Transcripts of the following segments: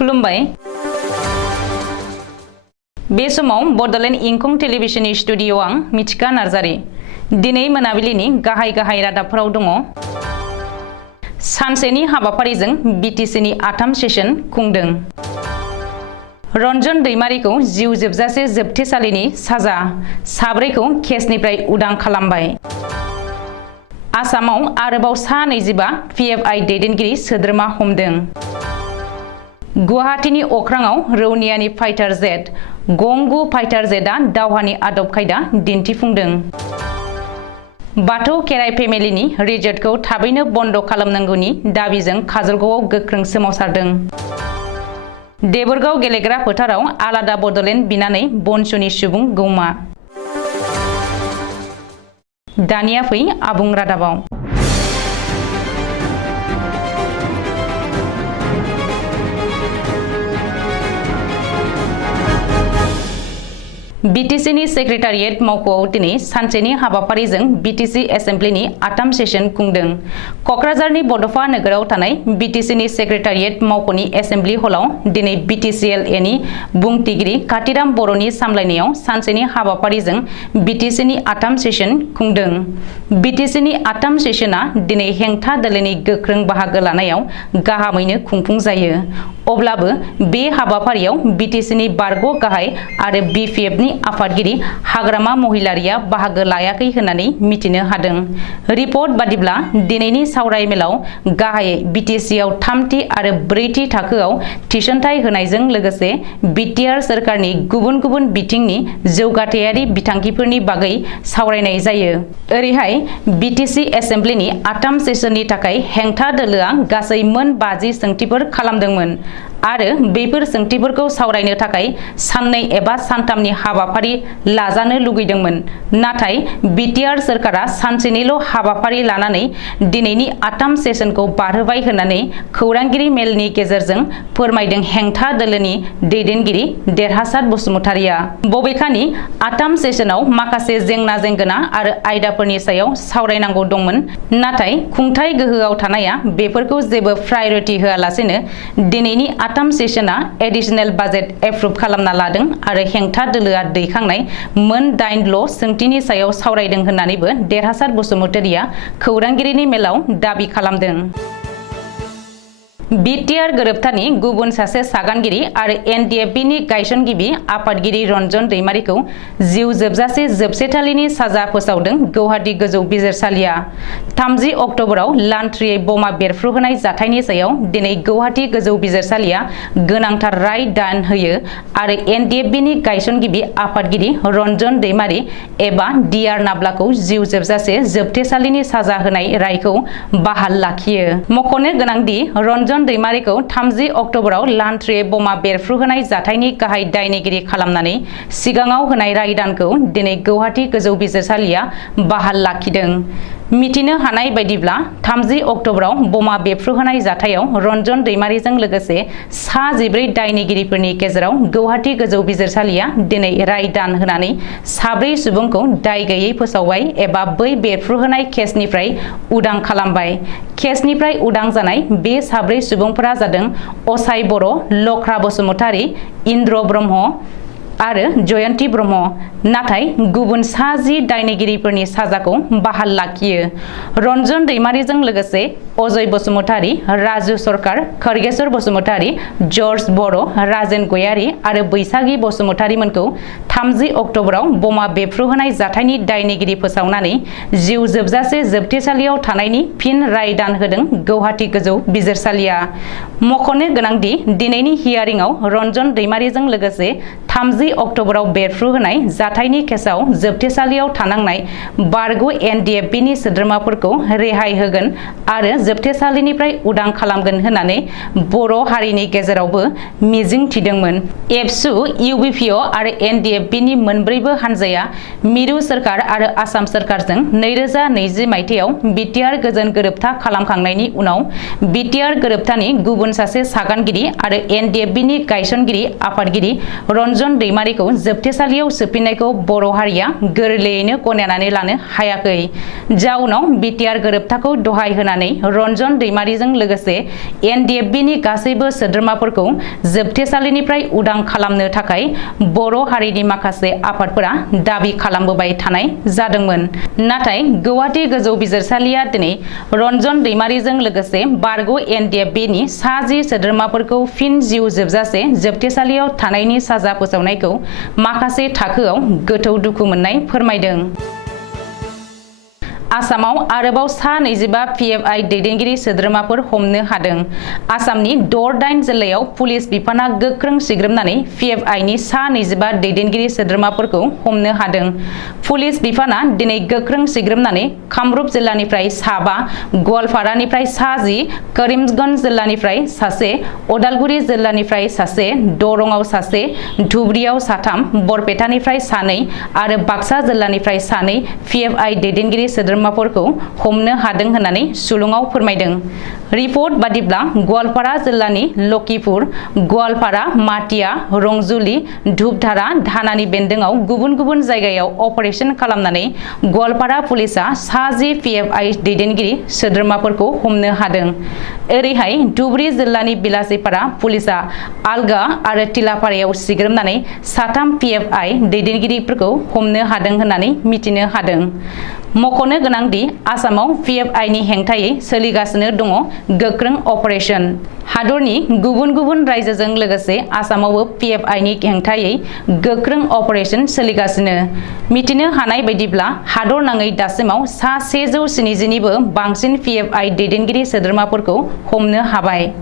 खुलुमबाय। बे समाव बडलेण्ड इंखं टेलिभिजननि स्टुडिअ आं मिथिका नार्जारी। दिनै मोनाबिलिनि गाहाय गाहाय रादाबफोराव दङ। सानसेनि हाबाफारिजों बिटिसिनि 8 सेसन खुंदों। रन्जन दैमारिखौ जिउ जोबजासे जोबथेसालिनि साजा, साब्रैखौ केसनिफ्राय उदां खालामबाय। आसामाव आरोबाव सा 25 पिएफआइ दैदेनगिरि सोद्रोमा हमदों। गुवाहाटीनि अख्राङाव रौनियानि फाइटार जेट गं 9 फाइटार जेटआ दावहानि आदब खायदा दिन्थिफुंदों। बाथौ खेराइ फेमिलिनि रिजर्टखौ थाबैनो बन्द खालामनांगौनि दाबिजों काजलगावआव गोख्रों सोमावसारदों। देबोरगाव गेलेग्रा फोथाराव आलादा बडलेण्ड बिनानै बनसुनि सुबुं गौमा। दानिया फै आबुं रादाबाव। बिटिसिनि सेक्रेटारियेट मावख'आव दिनै सानसेनि हाबाफारिजों बिटिसि एसेम्ब्लिनि 8 सेसन खुंदों। कक्राझारनि बड'फा नोगोराव थानाय बिटिसिनि सेक्रेटारियेट मावख'नि एसेम्ब्लि हलाव दिनै बिटिसिएलएनि बुंथिगिरि कातिराम बर'नि सामलायनायाव सानसेनि हाबाफारिजों बिटिसिनि 8 सेसन खुंदों। बिटिसिनि 8 सेसना दिनै हेंथा दोलोनि गोख्रों बाहागो लानायाव गाहामैनो खुंफुंजायो। अब्लाबो बे हाबाफारियाव बिटिसिनि बारग' गाहाय आरो बिपिएफनि आफादगिरि हाग्रामा महिलारिया बाहागो लायाखै होननानै मिथिनो हादों। रिपर्ट बादिब्ला दिनैनि सावरायमेलाव गाहायै बिटिसिआव 3थि आरो 4थि थाखोआव थिसनथाइ होनायजों लोगोसे बिटिआर सोरखारनि गुबुन गुबुन बिथिंनि जौगाथायारि बिथांखिफोरनि बागै सावरायनाय जायो। ओरैहाय बिटिसि एसेम्ब्लिनि 8 सेसननि थाखाय हेंथा दोलोआ गासै मोन 50 सोंथिफोर खालामदोंमोन आरो बेफोर सोंथिफोरखौ सावरायनो थाखाय साननै एबा सानथामनि हाबाफारि लाजानो लुगैदोंमोन। नाथाय बिटिआर सोरखारा सानसेनिल' हाबाफारि लानानै दिनैनि 8 सेसनखौ बारहोबाय होननानै खौरांगिरि मेलनि गेजेरजों फोरमायदों हेंथा दोलोनि दैदेनगिरि देरहासात बसुमतारिया। बबेखानि 8 सेसनाव माखासे जेंना जेंगोना आरो आयदाफोरनि सायाव सावरायनांगौ दंमोन। नाथाय खुंथाय गोहोआव थानाया बेफोरखौ जेबो प्रायरिटि होआलासेनो दिनैनि 8 सेसना एडिशनेल बाजेट एप्रुभ खालामना लादों आरो हेंथा दोलोआ दैखांनाय मोन 8ल' सोंथिनि सायाव सावरायदों होननानैबो देरहासात बसुमतारिया खौरांगिरिनि मेलाव दाबि खालामदों। बिटिआर गोरोबथानि गुबुन सासे सागानगिरि आरो एनडिएफबिनि गायसनगिरि आफादगिरि रन्जन दैमारिखौ जिउ जोबजासे जोबथेसालिनि साजा फोसावदों गुवाहाटी गोजौ बिजिरसालिया। 30 अक्ट'बराव लान्थ्रियै बमा बेरफ्रुहोनाय जाथायनि सायाव दिनै गुवाहाटी गोजौ बिजिरसालिया गोनांथार राय दान होयो आरो एनडिएफबिनि गायसनगिरि आफादगिरि रन्जन दैमारि एबा डिआर नाब्लाखौ जिउ जोबजासे जोबथेसालिनि साजा होनाय रायखौ बाहाल लाखियो। मख'नो गोनांदि रन्जन दैमारिखौ 30 अक्ट'बराव लान्थ्रियै बमा बेरफ्रुहोनाय जाथायनि गाहाय दायनिगिरि खालामनानै सिगाङाव होनाय रायदानखौ दिनै गुवाहाटी गोजौ बिजिरसालिया बाहाल लाखिदों। मिथिनो हानाय बायदिब्ला 30 अक्ट'बराव बमा बेरफ्रुहोनाय जाथायाव रन्जन दैमारिजों लोगोसे सा 14 दायनिगिरिफोरनि गेजेराव गुवाहाटी गोजौ बिजिरसालिया दिनै राय दान होनानै साब्रै सुबुंखौ दाय गैयै फोसावबाय एबा बै बेरफ्रुहोनाय केसनिफ्राय उदां खालामबाय। केसनिफ्राय उदां जानाय बे साब्रै सुबुंफोरा जादों असाय बर', लख्रा बसुमतारी, इन्द्र ब्रह्म आरो जयन्ती ब्रह्म। नाथाय गुबुन सा 10 दायनिगिरिफोरनि साजाखौ बाहाल लाखियो। रन्जन दैमारिजों लोगोसे अजय बसुमतारी, राजु सरकार, खरगेश्वर बसुमतारी, जर्ज बर', राजेन गयारी आरो बैसागी बसुमतारीमोनखौ 30 अक्ट'बराव बमा बेरफ्रुहोनाय जाथायनि दायनिगिरि फोसावनानै जिउ जोबजासे जोबथेसालियाव थानायनि फिन राय दान होदों गुवाहाटी गोजौ बिजिरसालिया। मख'नो गोनांदि दिनैनि हियारिंआव रन्जन दैमारिजों लोगोसे 30 अक्ट'बराव बेरफ्रुहोनाय जाथायनि केसाव जोबथेसालियाव थानांनाय बारग' एनडिएफबिनि सोद्रोमाफोरखौ रेहाय होगोन आरो जोबथेसालिनिफ्राय उदां खालामगोन होननानै बर' हारिनि गेजेरावबो मिजिं थिदोंमोन। एबसु, इउबिपिअ आरो एनडिएफबिनि मोनब्रैबो हानजाया मिरु सोरखार आरो आसाम सोरखारजों 2020 मायथाइयाव बिटिआर गोजोन गोरोबथा खालामखांनायनि उनाव बिटिआर गोरोबथानि गुबुन सासे सागानगिरि आरो एनडिएफबिनि गायसनगिरि आफादगिरि रन्जन रन्जन दैमारिखौ जोबथेसालियाव सोफिननायखौ बर' हारिया गोरलैयैनो गनायनानै लानो हायाखै। जाउनाव बिटिआर गोरोबथाखौ दहाय होनानै रन्जन दैमारिजों लोगोसे एनडिएफबिनि गासैबो सोद्रोमाफोरखौ जोबथेसालिनिफ्राय उदां खालामनो थाखाय बर' हारिनि माखासे आफादफोरा दाबि खालामबोबाय थानाय जादोंमोन। नाथाय गुवाहाटी गोजौ बिजिरसालिया दिनै रन्जन दैमारिजों लोगोसे बारग' एनडिएफबिनि सा 10 सोद्रोमाफोरखौ फिन जिउ जोबजासे जोबथेसालियाव थानायनि साजा फोसावनायखौ माखासे थाखोआव गोथौ दुखु मोननाय फोरमायदों। आसामाव आरोबाव सा 25 पिएफआइ दैदेनगिरि सोद्रोमाफोर हमनो हादों। आसामनि 6-8 जिल्लायाव पुलिस बिफाना गोख्रों सिग्रोमनानै पिएफआइनि सा 25 दैदेनगिरि सोद्रोमाफोरखौ हमनो हादों। पुलिस बिफाना दिनै गोख्रों सिग्रोमनानै कामरुप जिल्लानिफ्राय साबा, गवालपारानिफ्राय सा 10, करिमगन्ज जिल्लानिफ्राय सासे, उदालगुरि जिल्लानिफ्राय सासे, दरंआव सासे, धुबुरीआव साथाम, बरपेटानिफ्राय सानै आरो बाक्सा जिल्लानिफ्राय सानै पिएफआइ दैदेनगिरि सोद्रोमाफोरखौ हमनो हादों होननानै सुलुङाव फोरमायदों। रिपर्ट बादिब्ला गवालपारा जिल्लानि लखिपुर, गवालपारा, माटिया, रंजुली, धुबधारा, धानानि बेन्दोंआव गुबुन गुबुन जायगायाव अपारेशन खालामनानै गवालपारा पुलिसा सा 10 पिएफआइ दैदेनगिरि सोद्रोमाफोरखौ हमनो हादों। ओरैहाय धुबुरी जिल्लानि बिलासिपारा पुलिसा आलगा आरो तिलापारायाव सिग्रोमनानै साथाम पिएफआइ दैदेनगिरिफोरखौ हमनो हादों होननानै मिथिनो हादों। मख'नो गोनांदि आसामाव पिएफआइनि हेंथायै सोलिगासिनो दङ गोख्रों अपारेशन। हादरनि गुबुन गुबुन रायजोजों लोगोसे आसामावबो पिएफआइनि हेंथायै गोख्रों अपारेशन सोलिगासिनो। मिथिनो हानाय बायदिब्ला हादर नाङै दासिमाव सा 170निबो बांसिन पिएफआइ दैदेनगिरि सोद्रोमाफोरखौ हमनो हाबाय।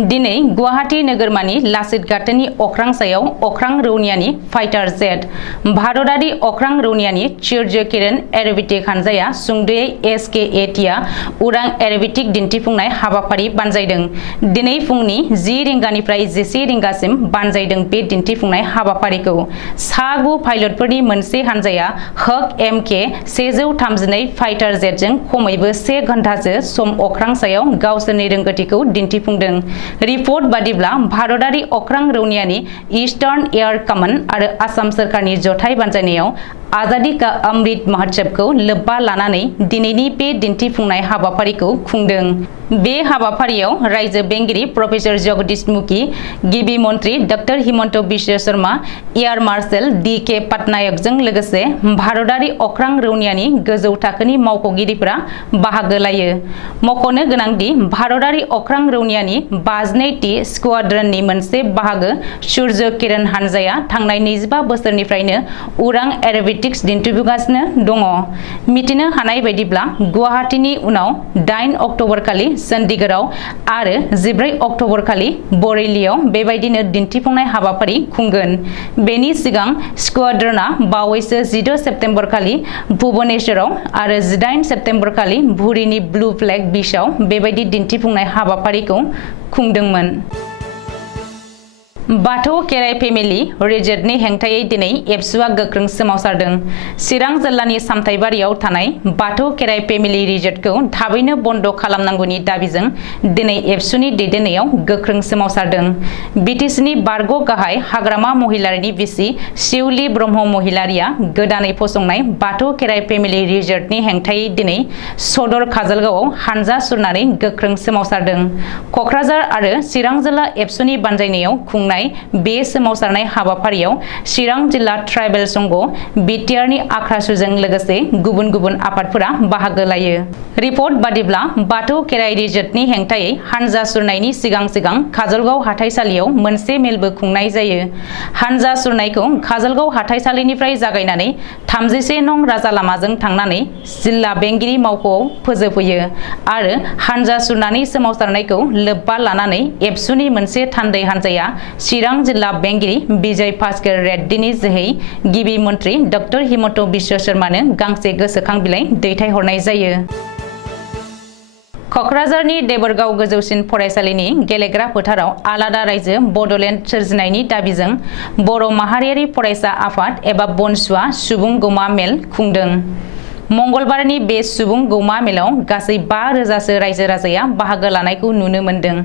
दिनै गुवाहाटी नोगोरमानि लाचित गाथोननि अख्रां सायाव अख्रां रौनियानि फाइटार जेट। भारतारि अख्रां रौनियानि सूर्य किरण एर'बेटिक हानजाया सुंद'यै एसकेएटिआ उरां एर'बेटिक दिन्थिफुंनाय हाबाफारि बानजायदों। दिनै फुंनि 10 रिंगानिफ्राय 11 रिंगासिम बानजायदों बे दिन्थिफुंनाय हाबाफारिखौ। सा 9 पाइलटफोरनि मोनसे हानजाया हक एमके 132 फाइटार जेटजों खमैबो 1 घन्टासो सम अख्रां सायाव गावसोरनि रोंग'थिखौ दिन्थिफुंदों। रिपर्ट बादिब्ला भारतारि अख्रां रौनियानि ईस्टार्न एयार कमान्ड आरो आसाम सोरखारनि जथाय बानजायनायाव आजादी का अमृत महोत्सवखौ लोब्बा लानानै दिनैनि बे दिन्थिफुंनाय हाबाफारिखौ खुंदों। बे हाबाफारियाव रायजो बेंगिरि प्रफेसर जगदीश मुखी, गिबि मन्त्रि doctor Himanta Biswa Sarma, air marshal D K. पाटनायकजों लोगोसे भारतारि अख्रां रौनियानि गोजौ थाखोनि मावख'गिरिफोरा बाहागो लायो। मख'नो गोनांदि भारतारि अख्रां रौनियानि 52टी स्क्वाड्रननि मोनसे बाहागो सूर्य किरण हानजाया थांनाय 25 बोसोरनिफ्रायनो उरां एर'बेटिक्स दिन्थिफुंगासिनो दङ। मिथिनो हानाय बायदिब्ला गुवाहाटीनि उनाव 8 अक्ट'बर खालि चन्डीगढ़आव आरो 14 अक्ट'बर खालि बरेलीआव बेबायदिनो दिन्थिफुंनाय हाबाफारि खुंगोन। बेनि सिगां स्क्वाड्रनआ बावैसो 14 सेप्तेम्बर खालि भुवनेश्वराव आरो 18 सेप्तेम्बर खालि भुरीनि ब्लू फ्लेग बीचआव बेबायदि दिन्थिफुंनाय हाबाफारिखौ खुंदोंमोन। बाथौ खेराइ फेमिलि रिजर्टनि हेंथायै दिनै एबसुआ गोख्रों सोमावसारदों। चिरां जिल्लानि सामथाइबारियाव थानाय बाथौ खेराइ फेमिलि रिजर्टखौ थाबैनो बन्द' खालामनांगौनि दाबिजों दिनै एबसुनि दैदेननायाव गोख्रों सोमावसारदों। बिटिसिनि बारग' गाहाय हाग्रामा महिलारिनि बिसि शिउली ब्रह्म महिलारिया गोदानै फसंनाय बाथौ खेराइ फेमिलि रिजर्टनि हेंथायै दिनै सदर काजलगावआव हानजा सुरनानै गोख्रों सोमावसारदों। क'क्राझार आरो चिरां जिल्ला एबसुनि बानजायनायाव खुंनाय बे सोमावसारनाय हाबाफारियाव चिरां जिल्ला ट्राइबेल संघ, बिटिआरनि आख्रासुजों लोगोसे गुबुन गुबुन आफादफोरा बाहागो लायो। रिपर्ट बादिब्ला बाथौ खेराइ रिजर्टनि हेंथायै हानजा सुरनायनि सिगां सिगां काजलगाव हाथाइसालियाव मोनसे मेलबो खुंनाय जायो। हानजा सुरनायखौ काजलगाव हाथाइसालिनिफ्राय जागायनानै 31 नं राजा लामाजों थांनानै जिल्ला बेंगिरि मावख'आव फोजोबहैयो आरो हानजा सुरनानै सोमावसारनायखौ लोब्बा लानानै एबसुनि मोनसे थान्दै हानजाया चिरां जिल्ला बेंगिरि बिजय भास्कर रेड्डीनि जोहै गिबि मन्त्रि डक्टर हिमन्त बिश्व शर्मानो गांसे गोसोखां बिलाइ दैथायहरनाय जायो। क'क्राझारनि देबोरगाव गोजौसिन फरायसालिनि गेलेग्रा फोथाराव आलादा रायजो बड'लेण्ड सोरजिनायनि दाबिजों बर' माहारियारि फरायसा आफाद एबा बनसुआ सुबुं गौमा मेल खुंदों। मंगलबारनि बे सुबुं गौमा मेलाव गासै 5,000सो रायजो राजाया बाहागो लानायखौ नुनो मोन्दों।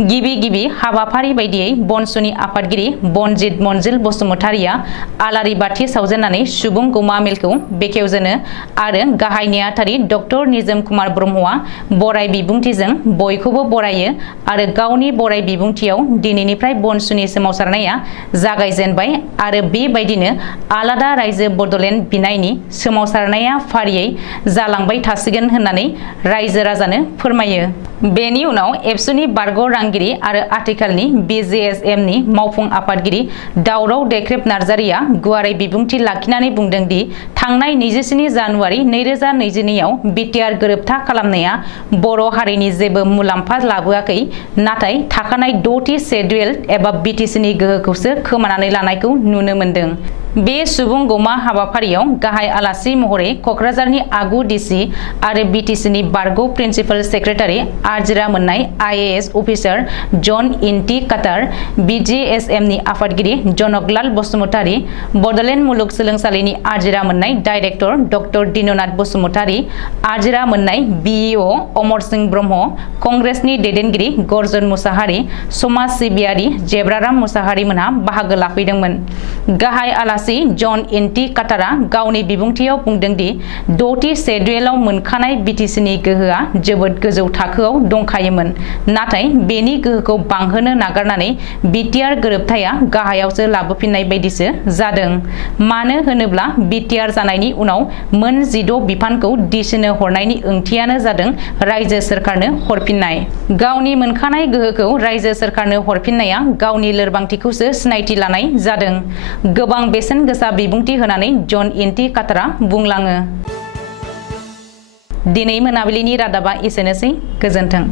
गिबि हाबाफारि बायदियै बनसुनि आफादगिरि बनजित मनजिल बसुमतारिया आलारि बाथि सावजेननानै सुबुं गौमा मेलखौ बेखेवजेनो आरो गाहाय नेहाथारि डक्टर निजोम कुमार ब्रह्मआ बराय बिबुंथिजों बयखौबो बरायो आरो गावनि बराय बिबुंथियाव दिनैनिफ्राय बनसुनि सोमावसारनाया जागायजेनबाय आरो बेबायदिनो आलादा रायजो बडलेण्ड बिनायनि सोमावसारनाया फारियै जालांबाय थासिगोन होननानै रायजो राजानो फोरमायो। बेनि उनाव एबसुनि बारग' रांगिरि आरो आथिखालनि BJSMनि मावफुं आफादगिरि दावराव देख्रेब नार्जारिया गुवारै बिबुंथि लाखिनानै बुंदों दि थांनाय 27 जानुवारि 2022आव बिटिआर गोरोबथा खालामनाया बर' हारिनि जेबो मुलाम्फा लाबोआखै, नाथाय थाखानाय 6थि शेड्युल एबा BTCनि गोहोखौसो खोमानानै लानायखौ नुनो मोनदों। बे सुबुं गौमा हाबाफारियाव गाहाय आलासि महरै क'क्राझारनि आगु DC आरो BTCनि बारग' प्रिन्सिपाल सेक्रेटारि आजिरा मोननाय IAS अफिसार जन इन्टी काटार, BJSMनि आफादगिरि जनकलाल बसुमतारी, बडलेण्ड मुलुगसोलोंसालिनि आजिरा मोननाय डाइरेक्टर डक्टर दिननाथ बसुमतारी, आजिरा मोननाय BEO अमर सिंह ब्रह्म, कंग्रेसनि दैदेनगिरि गर्जन मुसाहारि, समाज सिबियारि जेब्राराम मुसाहारि मोनहा बाहागो लाफैदोंमोन। गाहाय आलासि जन इन्टी काटारा गावनि बिबुंथियाव बुंदों दि 6थि शेड्युलाव मोनखानाय BTCनि गोहोआ जोबोद गोजौ थाखोआव दंखायोमोन, नाथाय बेनि गोहोखौ बांहोनो नागारनानै बिटिआर गोरोबथाया गाहायावसो लाबोफिननाय बायदिसो जादों। मानो होनोब्ला बिटिआर जानायनि उनाव मोन 16 बिफानखौ DCनो हरनायनि ओंथियानो जादों रायजो सोरखारनो हरफिननाय। गावनि मोनखानाय गोहोखौ रायजो सोरखारनो हरफिननाया गावनि लोरबांथिखौसो सिनायथि लानाय जादों। गोबां बेसेन गोसा बिबुंथि होनानै जन इन्टी काटारा बुंलाङो। दिनै मोनाबिलिनि रादाबा एसेनोसै। गोजोन्थों।